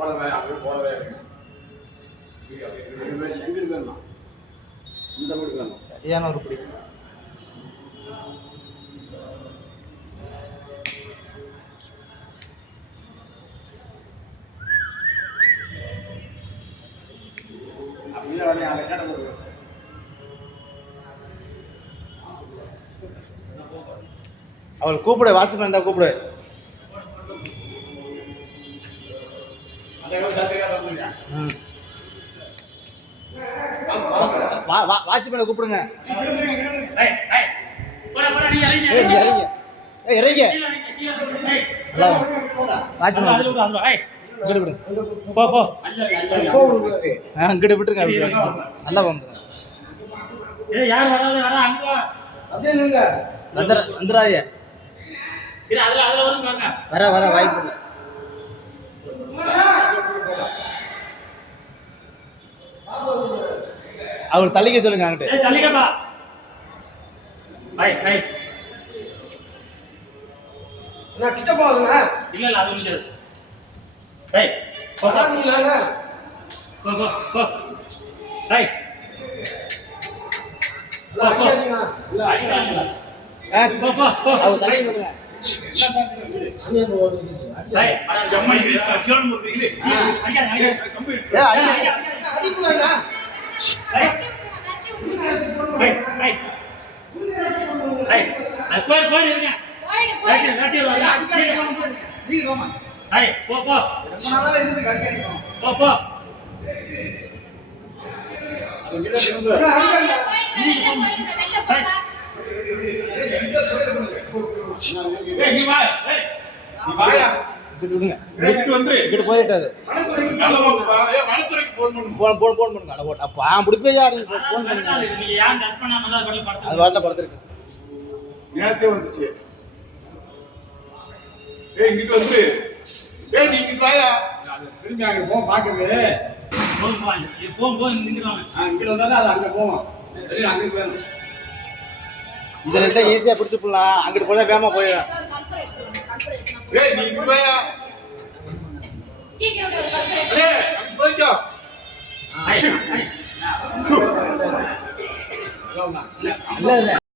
போறவே அப்படியே போறவே எங்கிட்டு வேணுமா இந்த வீடு வேணும் சரியான ஒரு பிடி. அப்படியே வந்து அதை கேட்ட போடுது. அவள் கூப்பிடு, வாட்ச்மேன் இருந்தா கூப்பிடு. வாட்ச்மேனை கூப்பிடுங்க. இறங்க அங்கிட்ட விட்டுருங்க. நல்லா வந்துடாதே. வர வர வாய்ப்பு இல்லை. அவர் தள்ளிக்க சொல்லுங்க. அங்கிட்டு தள்ளிக்கப்பா. நான் கிட்ட போகுதுங்க. இல்ல இல்ல அது வந்து டேய் போடா நீ நானே போ போ போ டேய் போ போ இல்ல அடிக்காதீங்க. போ போ போ அவர் தள்ளிக்க சொல்லுங்க. டேய் அட ஜம்மா இது சக்கியோன் முறுவீங்களே. அடியா அடியா கம்பி. அடிக்குறடா. டேய் டேய் டேய் டேய் அது போய் போய் இருங்க. டேய் போ போ போ போ போயிட்டாது. அது வாட்டில் படுத்துருக்கு. நேரத்தே வந்துச்சு. இங்கிட்டு வந்து நீ இங்கிட்டு வாயா. திரும்பி அங்கே போவோம் பார்க்குறது. இங்கிட்டு வந்தாலும் அது அங்கே போவோம். சரி அங்கிட்டு வேணும். இதில் இருந்தால் ஈஸியாக பிடிச்சி போடலாம். அங்கிட்டு போனால் வேகமாக போயிடும். நீ இங்கிட்டு வாயா. போயிட்டோ இல்லை இல்லை